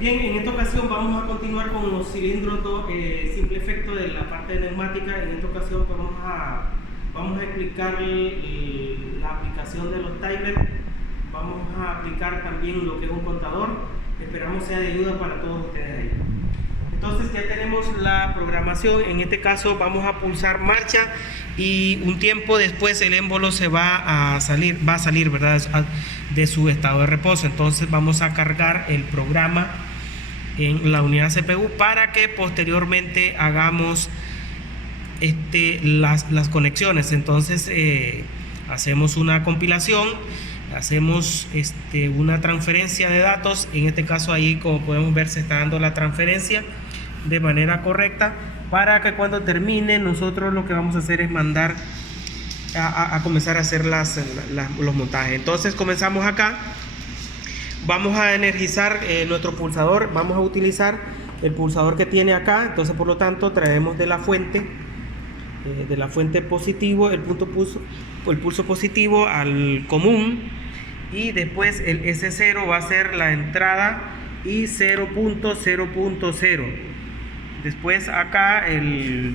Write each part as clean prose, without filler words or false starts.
Bien, en esta ocasión vamos a continuar con los cilindros simple efecto de la parte neumática. En esta ocasión vamos a explicar la aplicación de los timers. Vamos a aplicar también lo que es un contador. Esperamos sea de ayuda para todos ustedes ahí. Entonces ya tenemos la programación. En este caso vamos a pulsar marcha y un tiempo después el émbolo va a salir, ¿verdad?, de su estado de reposo. Entonces vamos a cargar el programa en la unidad CPU para que posteriormente hagamos las conexiones. Entonces hacemos una compilación, hacemos una transferencia de datos. En este caso ahí, como podemos ver, se está dando la transferencia de manera correcta para que cuando termine nosotros lo que vamos a hacer es mandar a comenzar a hacer los montajes. Entonces comenzamos acá, vamos a energizar nuestro pulsador. Vamos a utilizar el pulsador que tiene acá. Entonces por lo tanto traemos de la fuente positivo el pulso positivo al común, y después el S0 va a ser la entrada y 0.0.0. Después acá el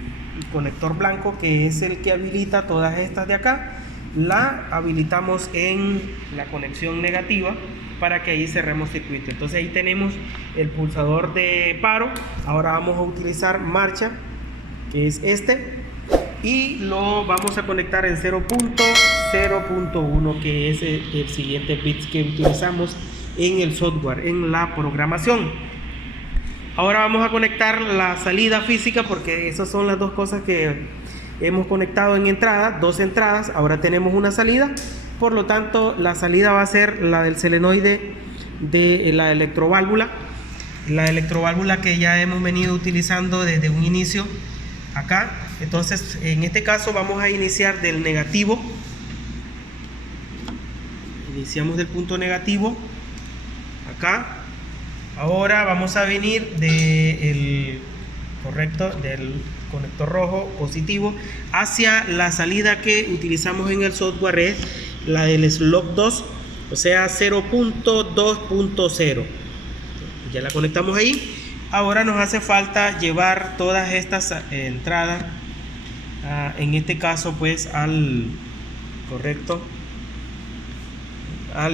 conector blanco, que es el que habilita todas estas de acá, la habilitamos en la conexión negativa para que ahí cerremos circuito. Entonces ahí tenemos el pulsador de paro. Ahora vamos a utilizar marcha, que es y lo vamos a conectar en 0.0.1, que es el siguiente bit que utilizamos en el software, en la programación. Ahora vamos a conectar la salida física, porque esas son las dos cosas que hemos conectado en entrada, dos entradas. Ahora tenemos una salida, por lo tanto la salida va a ser la del solenoide de la electroválvula que ya hemos venido utilizando desde un inicio acá. Entonces en este caso vamos a iniciar del negativo. Iniciamos del punto negativo acá. Ahora vamos a venir del conector rojo positivo hacia la salida que utilizamos en el software, es la del slot 2, o sea 0.2.0. Ya la conectamos ahí. Ahora nos hace falta llevar todas estas entradas, en este caso pues al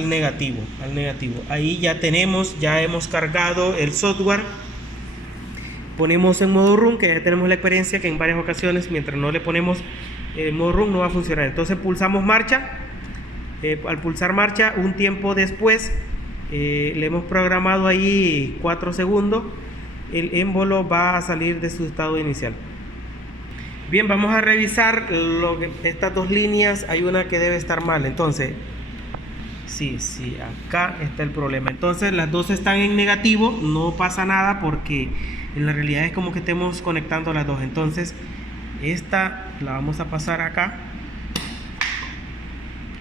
negativo. Ahí ya hemos cargado el software. Ponemos en modo run, que ya tenemos la experiencia que en varias ocasiones mientras no le ponemos el modo run no va a funcionar. Entonces pulsamos marcha. Al pulsar marcha, un tiempo después, le hemos programado ahí 4 segundos, el émbolo va a salir de su estado inicial. Bien, vamos a revisar estas dos líneas. Hay una que debe estar mal. Entonces sí, acá está el problema. Entonces las dos están en negativo, no pasa nada, porque en la realidad es como que estemos conectando las dos. Entonces esta la vamos a pasar acá,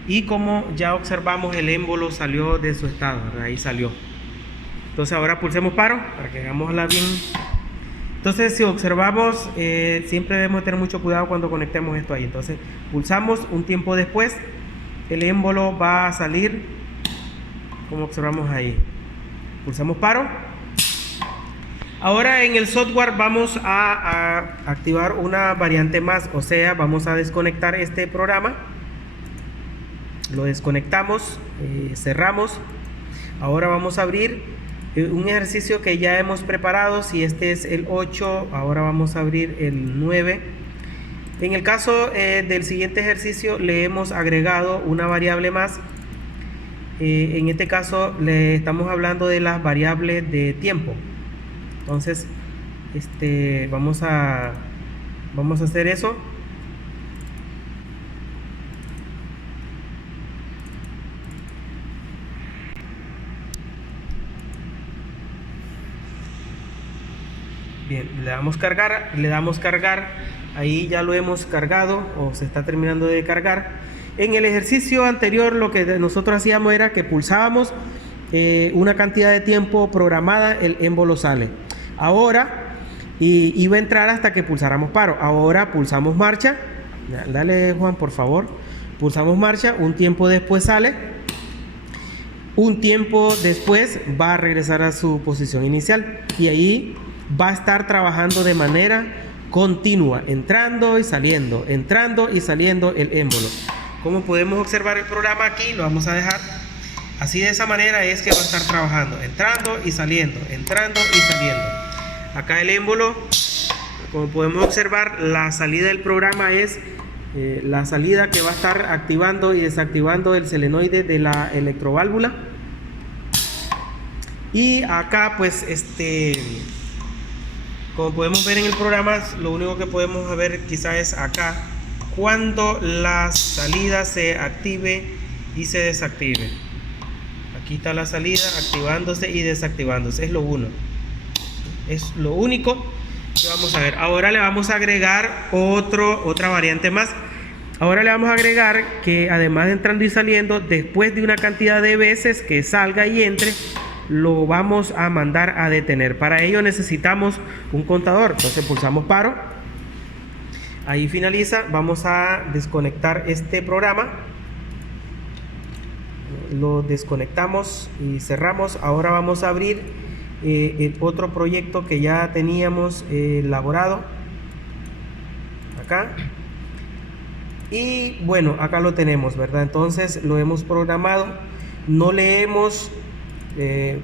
y como ya observamos, el émbolo salió de su estado, ¿verdad? Ahí salió. Entonces ahora pulsemos paro para que hagámosla bien. Entonces si observamos, siempre debemos tener mucho cuidado cuando conectemos esto ahí. Entonces pulsamos, un tiempo después el émbolo va a salir, como observamos ahí. Pulsamos paro. Ahora en el software vamos a activar una variante más, o sea, vamos a desconectar este programa. Lo desconectamos, cerramos. Ahora vamos a abrir un ejercicio que ya hemos preparado. Si este es el 8, ahora vamos a abrir el 9. En el caso del siguiente ejercicio le hemos agregado una variable más. En este caso le estamos hablando de las variables de tiempo. Entonces vamos a hacer eso. Bien, le damos cargar. Ahí ya lo hemos cargado, o se está terminando de cargar. En el ejercicio anterior lo que nosotros hacíamos era que pulsábamos una cantidad de tiempo programada, el émbolo sale. Ahora iba a entrar hasta que pulsáramos paro. Ahora pulsamos marcha. Dale, Juan, por favor. Pulsamos marcha, un tiempo después sale. Un tiempo después va a regresar a su posición inicial y ahí va a estar trabajando de manera continua, entrando y saliendo el émbolo. Como podemos observar el programa aquí, lo vamos a dejar así. De esa manera es que va a estar trabajando, entrando y saliendo, entrando y saliendo. Acá el émbolo, como podemos observar, la salida del programa es la salida que va a estar activando y desactivando el solenoide de la electroválvula. Y acá pues como podemos ver en el programa, lo único que podemos ver quizás es acá cuando la salida se active y se desactive. Aquí está la salida activándose y desactivándose, es lo único que vamos a ver. Ahora le vamos a agregar otra variante más. Ahora le vamos a agregar que además de entrando y saliendo, después de una cantidad de veces que salga y entre, lo vamos a mandar a detener. Para ello necesitamos un contador. Entonces pulsamos paro. Ahí finaliza. Vamos a desconectar este programa. Lo desconectamos y cerramos. Ahora vamos a abrir el otro proyecto que ya teníamos elaborado. Acá. Y bueno, acá lo tenemos, ¿verdad? Entonces lo hemos programado. No le hemos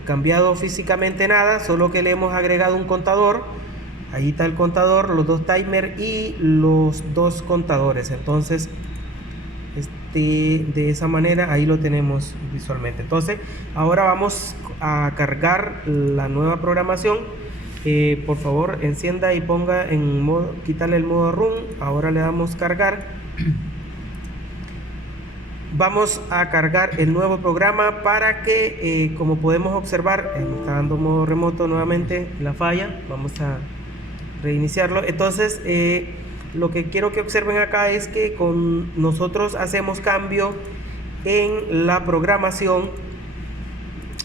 cambiado físicamente nada, solo que le hemos agregado un contador. Ahí está el contador, los dos timers y los dos contadores. Entonces de esa manera ahí lo tenemos visualmente. Entonces ahora vamos a cargar la nueva programación. Por favor, encienda y ponga en modo, quitarle el modo run. Ahora le damos cargar. Vamos a cargar el nuevo programa para que, como podemos observar, me está dando modo remoto nuevamente la falla. Vamos a reiniciarlo. Entonces, lo que quiero que observen acá es que con nosotros hacemos cambio en la programación.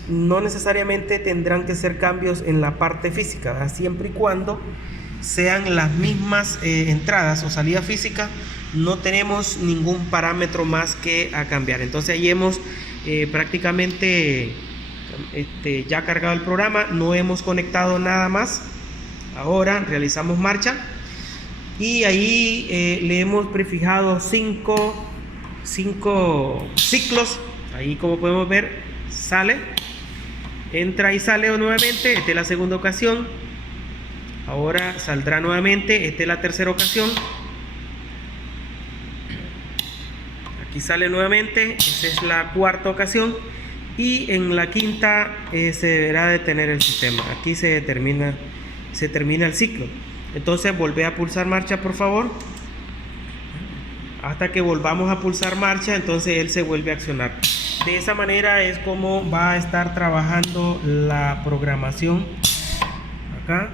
No necesariamente tendrán que ser cambios en la parte física, ¿verdad? Siempre y cuando sean las mismas entradas o salidas físicas, no tenemos ningún parámetro más que a cambiar. Entonces ahí hemos prácticamente ya cargado el programa, no hemos conectado nada más. Ahora realizamos marcha y ahí le hemos prefijado 5 ciclos. Ahí, como podemos ver, sale, entra y sale nuevamente. Esta es la segunda ocasión. Ahora saldrá nuevamente. Esta es la tercera ocasión. Aquí sale nuevamente. Esta es la cuarta ocasión. Y en la quinta se deberá detener el sistema. Aquí se termina el ciclo. Entonces volvé a pulsar marcha, por favor. Hasta que volvamos a pulsar marcha, entonces él se vuelve a accionar. De esa manera es como va a estar trabajando la programación. Acá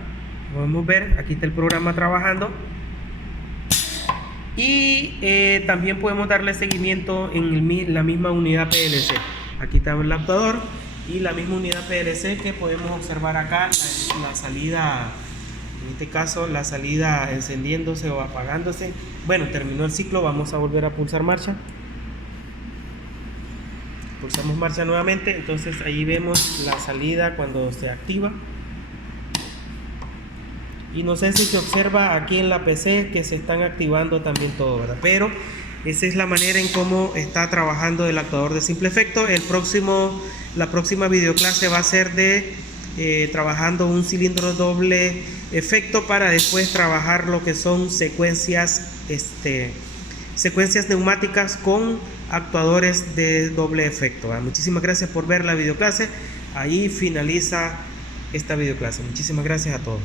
podemos ver, aquí está el programa trabajando. Y también podemos darle seguimiento en la misma unidad PLC. Aquí está el adaptador y la misma unidad PLC que podemos observar acá, la salida, en este caso la salida encendiéndose o apagándose. Bueno, terminó el ciclo, vamos a volver a pulsar marcha. Pulsamos marcha nuevamente, entonces ahí vemos la salida cuando se activa. Y no sé si se observa aquí en la PC que se están activando también todo, ¿verdad? Pero esa es la manera en cómo está trabajando el actuador de simple efecto. La próxima videoclase va a ser de trabajando un cilindro doble efecto para después trabajar lo que son secuencias neumáticas con actuadores de doble efecto, ¿verdad? Muchísimas gracias por ver la videoclase. Ahí finaliza esta videoclase. Muchísimas gracias a todos.